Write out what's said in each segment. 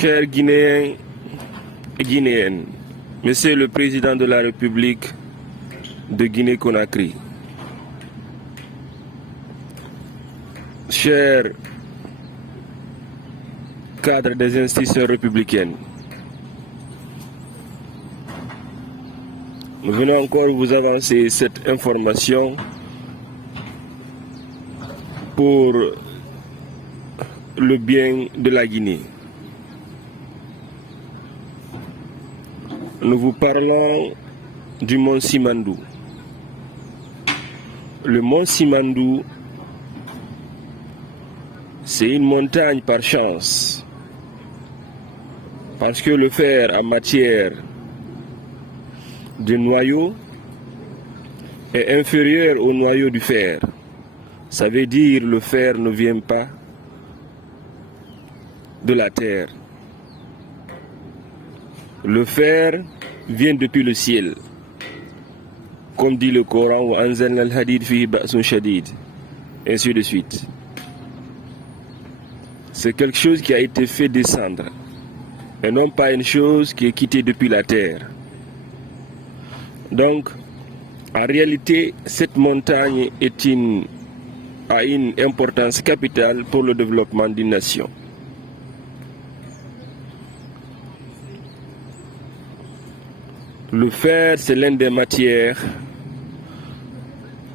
Chers Guinéens et Guinéennes, Monsieur le Président de la République de Guinée-Conakry, chers cadres des institutions républicaines, nous venons encore vous avancer cette information pour le bien de la Guinée. Nous vous parlons du mont Simandou. Le mont Simandou, c'est une montagne par chance, parce que le fer en matière de noyau est inférieur au noyau du fer. Ça veut dire que le fer ne vient pas de la terre. Le fer vient depuis le ciel. Comme dit le Coran, wa anzalna al-hadid fihi ba'sun shadid, ainsi de suite. C'est quelque chose qui a été fait descendre, et non pas une chose qui est quittée depuis la terre. Donc, en réalité, cette montagne a une importance capitale pour le développement d'une nation. Le fer, c'est l'une des matières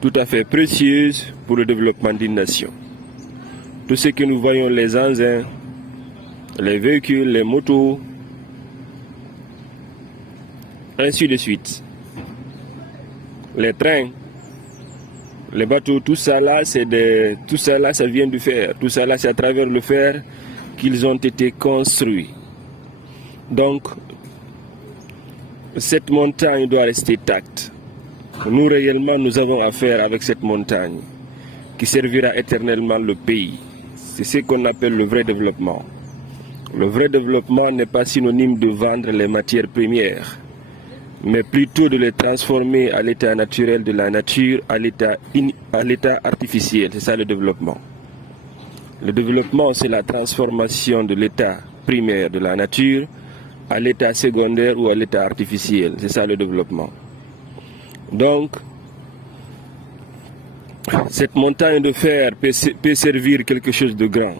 tout à fait précieuses pour le développement d'une nation. Tout ce que nous voyons, les engins, les véhicules, les motos, ainsi de suite. Les trains, les bateaux, tout ça là, ça vient du fer. Tout ça là, c'est à travers le fer qu'ils ont été construits. Donc, cette montagne doit rester intacte. Nous, réellement, nous avons affaire avec cette montagne qui servira éternellement le pays. C'est ce qu'on appelle le vrai développement. Le vrai développement n'est pas synonyme de vendre les matières premières, mais plutôt de les transformer à l'état naturel de la nature, à l'état artificiel. C'est ça le développement. Le développement, c'est la transformation de l'état primaire de la nature à l'état secondaire ou à l'état artificiel. C'est ça le développement. Donc, cette montagne de fer peut servir quelque chose de grand.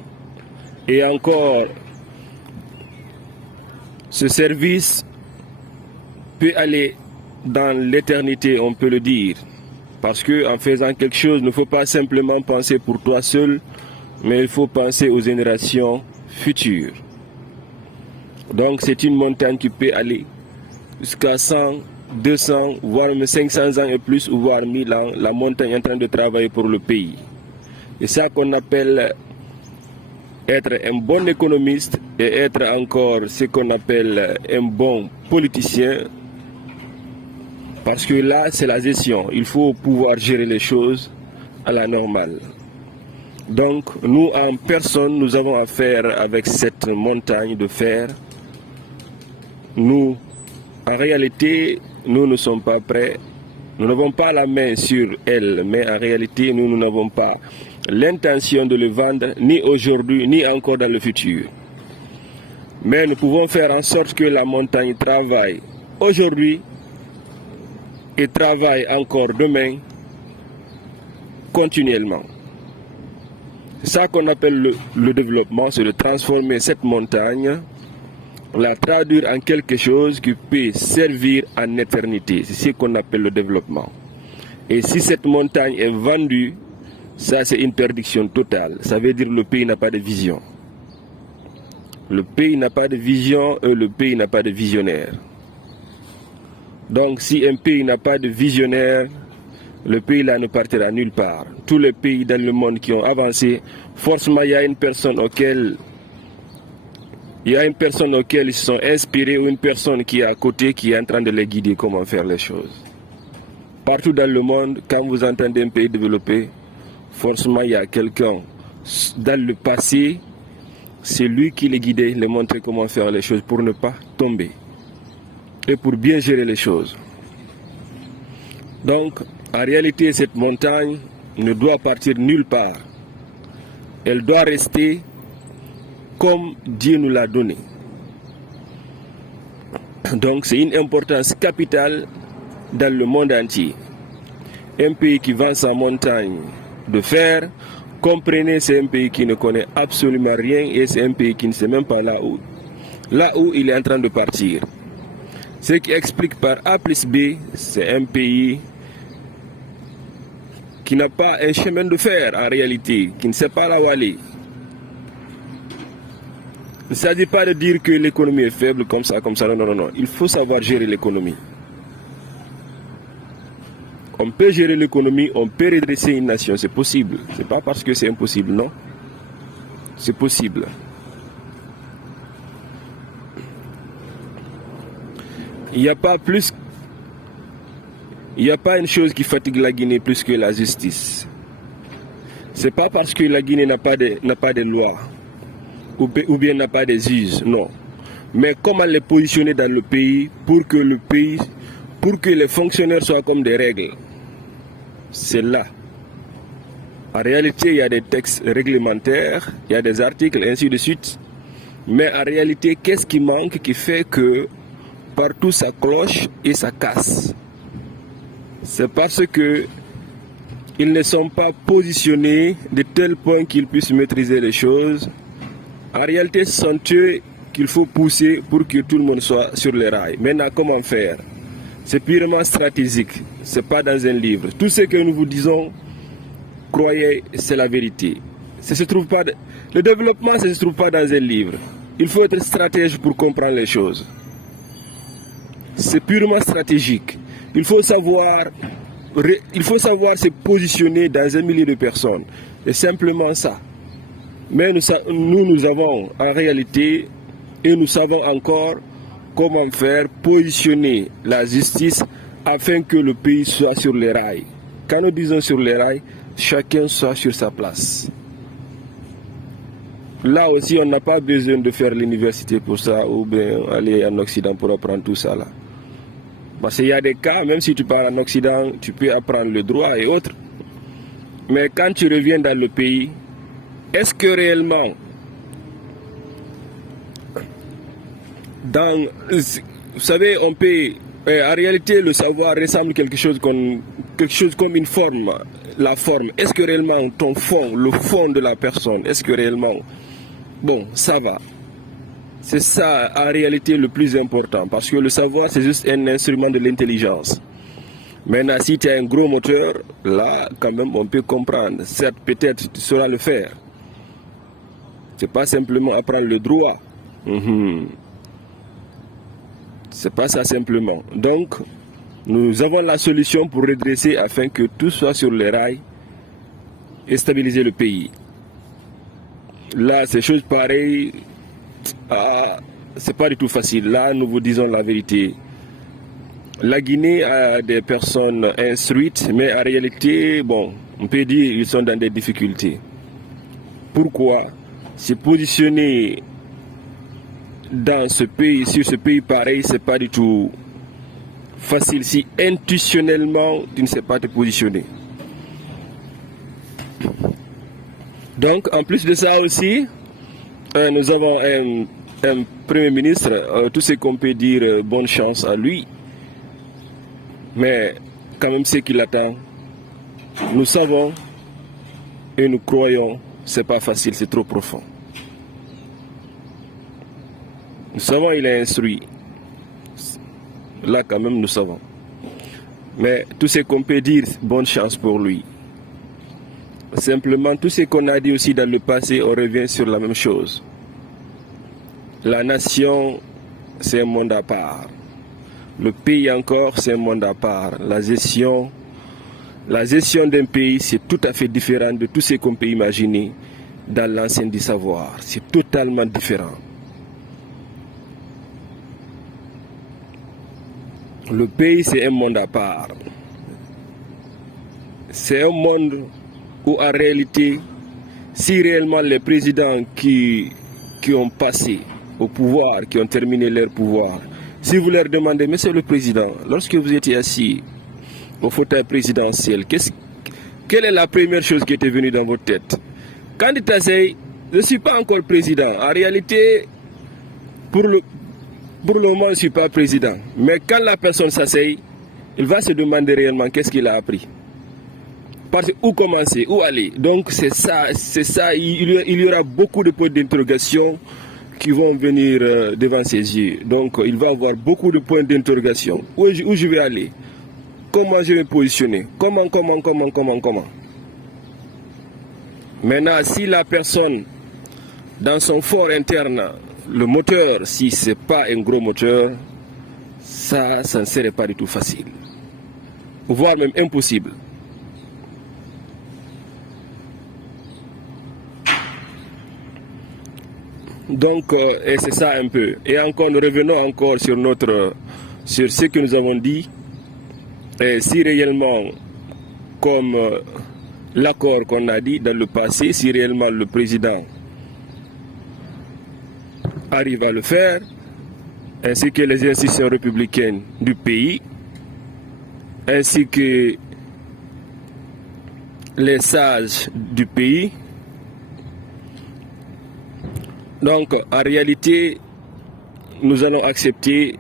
Et encore, ce service peut aller dans l'éternité, on peut le dire. Parce qu'en faisant quelque chose, il ne faut pas simplement penser pour toi seul, mais il faut penser aux générations futures. Donc c'est une montagne qui peut aller jusqu'à 100, 200, voire même 500 ans et plus, ou voire 1000 ans. La montagne est en train de travailler pour le pays. C'est ça qu'on appelle être un bon économiste et être encore ce qu'on appelle un bon politicien. Parce que là, c'est la gestion. Il faut pouvoir gérer les choses à la normale. Donc, nous, en personne, nous avons affaire avec cette montagne de fer. Nous, en réalité, nous ne sommes pas prêts. Nous n'avons pas la main sur elle, mais en réalité, nous n'avons pas l'intention de le vendre, ni aujourd'hui, ni encore dans le futur. Mais nous pouvons faire en sorte que la montagne travaille aujourd'hui et travaille encore demain, continuellement. C'est ça qu'on appelle le développement, c'est de transformer cette montagne, la traduire en quelque chose qui peut servir en éternité. C'est ce qu'on appelle le développement. Et si cette montagne est vendue, ça c'est une perdition totale. Ça veut dire que le pays n'a pas de vision. Le pays n'a pas de vision et le pays n'a pas de visionnaire. Donc si un pays n'a pas de visionnaire, le pays là ne partira nulle part. Tous les pays dans le monde qui ont avancé, forcément il y a une personne auquel ils se sont inspirés, ou une personne qui est à côté, qui est en train de les guider comment faire les choses. Partout dans le monde, quand vous entendez un pays développé, forcément il y a quelqu'un dans le passé, c'est lui qui les guidait, les montrait comment faire les choses pour ne pas tomber et pour bien gérer les choses. Donc, en réalité, cette montagne ne doit partir nulle part. Elle doit rester comme Dieu nous l'a donné. Donc c'est une importance capitale dans le monde entier. Un pays qui vend sa montagne de fer, comprenez, c'est un pays qui ne connaît absolument rien et c'est un pays qui ne sait même pas là où il est en train de partir. Ce qui explique par A plus B, c'est un pays qui n'a pas un chemin de fer en réalité, qui ne sait pas là où aller. Il ne s'agit pas de dire que l'économie est faible comme ça, non. Il faut savoir gérer l'économie. On peut gérer l'économie, on peut redresser une nation, c'est possible. C'est pas parce que c'est impossible, non. C'est possible. Il n'y a pas une chose qui fatigue la Guinée plus que la justice. C'est pas parce que la Guinée n'a pas de loi ou bien n'a pas de juges, non. Mais comment les positionner dans le pays pour que les fonctionnaires soient comme des règles. C'est là. En réalité, il y a des textes réglementaires, il y a des articles, ainsi de suite. Mais en réalité, qu'est-ce qui manque qui fait que partout ça cloche et ça casse? C'est parce que ils ne sont pas positionnés de tel point qu'ils puissent maîtriser les choses. En réalité, ce sont eux qu'il faut pousser pour que tout le monde soit sur les rails. Maintenant, comment faire? C'est purement stratégique, ce n'est pas dans un livre. Tout ce que nous vous disons, croyez, c'est la vérité. Le développement, ça ne se trouve pas dans un livre. Il faut être stratège pour comprendre les choses. C'est purement stratégique. Il faut savoir se positionner dans un milieu de personnes. C'est simplement ça. Mais nous avons en réalité, et nous savons encore comment faire positionner la justice afin que le pays soit sur les rails. Quand nous disons sur les rails, chacun soit sur sa place. Là aussi, on n'a pas besoin de faire l'université pour ça ou bien aller en Occident pour apprendre tout ça là. Parce qu'il y a des cas, même si tu pars en Occident, tu peux apprendre le droit et autres. Mais quand tu reviens dans le pays, est-ce que réellement, vous savez, on peut, en réalité, le savoir ressemble quelque chose comme une forme, la forme. Est-ce que réellement ton fond, le fond de la personne, est-ce que réellement, bon, ça va. C'est ça, en réalité, le plus important. Parce que le savoir, c'est juste un instrument de l'intelligence. Maintenant, si tu as un gros moteur, là, quand même, on peut comprendre. Certes, peut-être, tu sauras le faire. C'est pas simplement apprendre le droit. C'est pas ça simplement. Donc, nous avons la solution pour redresser afin que tout soit sur les rails et stabiliser le pays. Là, ces choses pareilles, c'est pas du tout facile. Là, nous vous disons la vérité. La Guinée a des personnes instruites, mais en réalité, bon, on peut dire qu'ils sont dans des difficultés. Pourquoi? Se positionner dans ce pays, sur ce pays pareil, c'est pas du tout facile si intuitionnellement tu ne sais pas te positionner. Donc, en plus de ça aussi, nous avons un Premier ministre, tout ce qu'on peut dire, bonne chance à lui. Mais quand même, ce qu'il attend, nous savons et nous croyons, c'est pas facile, c'est trop profond. Nous savons il est instruit. Là, quand même, nous savons. Mais tout ce qu'on peut dire, bonne chance pour lui. Simplement, tout ce qu'on a dit aussi dans le passé, on revient sur la même chose. La nation, c'est un monde à part. Le pays encore, c'est un monde à part. La gestion d'un pays, c'est tout à fait différent de tout ce qu'on peut imaginer dans l'enceinte du savoir. C'est totalement différent. Le pays, c'est un monde à part. C'est un monde où, en réalité, si réellement les présidents qui ont passé au pouvoir, qui ont terminé leur pouvoir, si vous leur demandez, Monsieur le Président, lorsque vous étiez assis au fauteuil présidentiel, quelle est la première chose qui était venue dans votre tête? Quand tu t'asseyes, je ne suis pas encore président. En réalité, Pour le moment, je ne suis pas président. Mais quand la personne s'asseye, il va se demander réellement qu'est-ce qu'il a appris. Parce que où commencer, où aller. Donc c'est ça. Il y aura beaucoup de points d'interrogation qui vont venir devant ses yeux. Donc il va avoir beaucoup de points d'interrogation. Où je vais aller? Comment je vais me positionner? Comment? Maintenant, si la personne, dans son fort interne, le moteur, si ce n'est pas un gros moteur, ça ne serait pas du tout facile. Voire même impossible. Donc, et c'est ça un peu. Et encore, nous revenons encore sur ce que nous avons dit. Et si réellement, comme l'accord qu'on a dit dans le passé, si réellement le président arrive à le faire, ainsi que les institutions républicaines du pays, ainsi que les sages du pays. Donc, en réalité, nous allons accepter,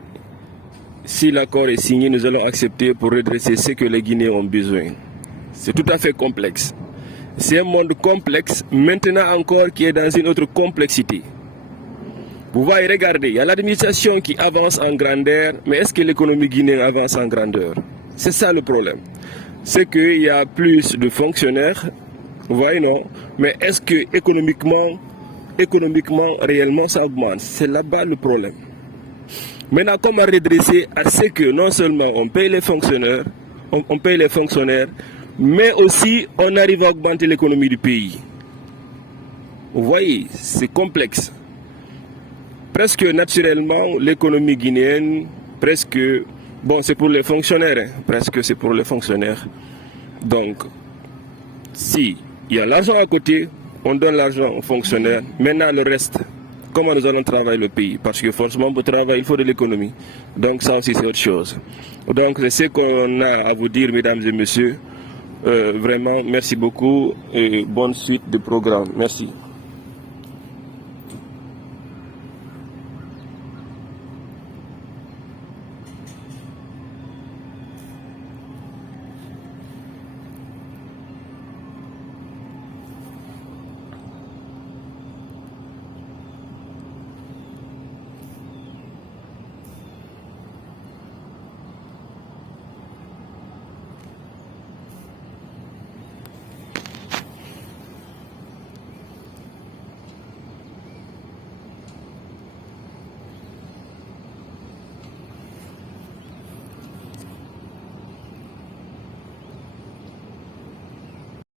si l'accord est signé, nous allons accepter pour redresser ce que les Guinéens ont besoin. C'est tout à fait complexe. C'est un monde complexe, maintenant encore, qui est dans une autre complexité. Vous voyez, regardez, il y a l'administration qui avance en grandeur, mais est-ce que l'économie guinéenne avance en grandeur? C'est ça le problème. C'est qu'il y a plus de fonctionnaires, vous voyez, non? Mais est-ce que économiquement, réellement, ça augmente? C'est là-bas le problème. Maintenant, comment redresser à ce que non seulement on paye les fonctionnaires, mais aussi on arrive à augmenter l'économie du pays? Vous voyez, c'est complexe. Presque naturellement, l'économie guinéenne, bon, c'est pour les fonctionnaires, hein, presque c'est pour les fonctionnaires. Donc, si il y a l'argent à côté, on donne l'argent aux fonctionnaires. Maintenant, le reste, comment nous allons travailler le pays? Parce que forcément, pour travailler, il faut de l'économie. Donc, ça aussi, c'est autre chose. Donc, c'est ce qu'on a à vous dire, mesdames et messieurs. Vraiment, merci beaucoup et bonne suite de programme. Merci.